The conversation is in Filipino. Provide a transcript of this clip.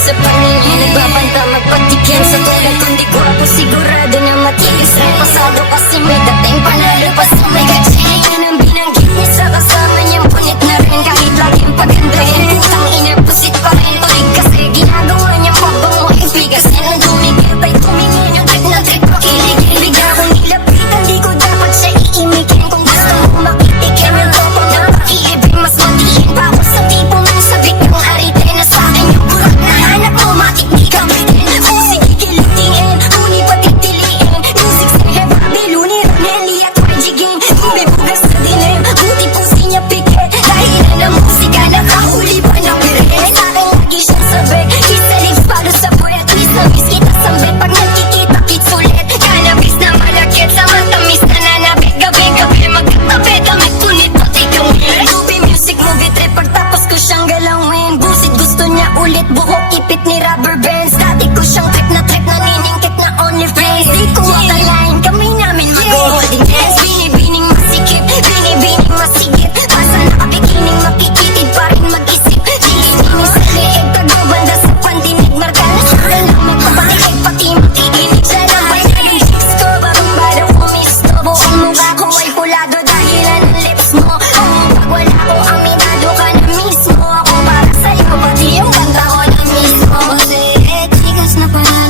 sa paningin, nagbabanta magpatikim sa tulad kung di ko ako sigurado na matiis ang pasado, kasi may dating panalo pa sa may gatsing. Ang binanggit niya sa kasama niyang punit na rin, kahit laging pagandahin, putang ina pusit pa rin tulig, kasi ginagawa niyang pabango ibigasin. Ang tumigil pa'y tumingin yung trip na trip ko kiligin, bigla kong nilapitan, di ko dapat siya iimikin. Kung gusto mo makitikim yung topo ng pakiibig, mas matiin pa ako sa tipo mong sabik ng arite na sa akin yung burak na hanap mo, matik di gamitin. Kung sige kilutiin, huni patitiliin, music sa heavy, luni, Ronelli at YG Gang. Bumibugas na dilim, buti pusi niya pikit, dahilan ng musika nakahuli pa ng birin. Sa akin lagi siyang sabik, kiss the lips palo sa puwet, twist na miss kita sambit, pag nagkikita kits ulit, cannabis na malakit sa matamis na nanabit, gabi-gabi magkatabi, damit punit pati kawin. Ruby music movie trip, pagtapos ko siyang galawin, busit gusto niya ulit, buhok ipit ni rubber bands. Dati ko siyang trip na niningkit na only friends, di ko akalain kami namin mag-holding hands. Binibining masikip, binibining masigit, basta nakabikining makikitid pa rin mag-isip. Chili-chili sa liig, tagbabanda sa pandinig, marka na sa namin papakilig, pati makikinig. Siya lang ba yung chicks ko, bakang bala kumisto, buong mukha ko ay pulado dahilan ng lips mo. Pag wala ko aminado ka na mismo, ako para sa'yo, pati yung kanta ko na mismo. Kasi chicas na panalo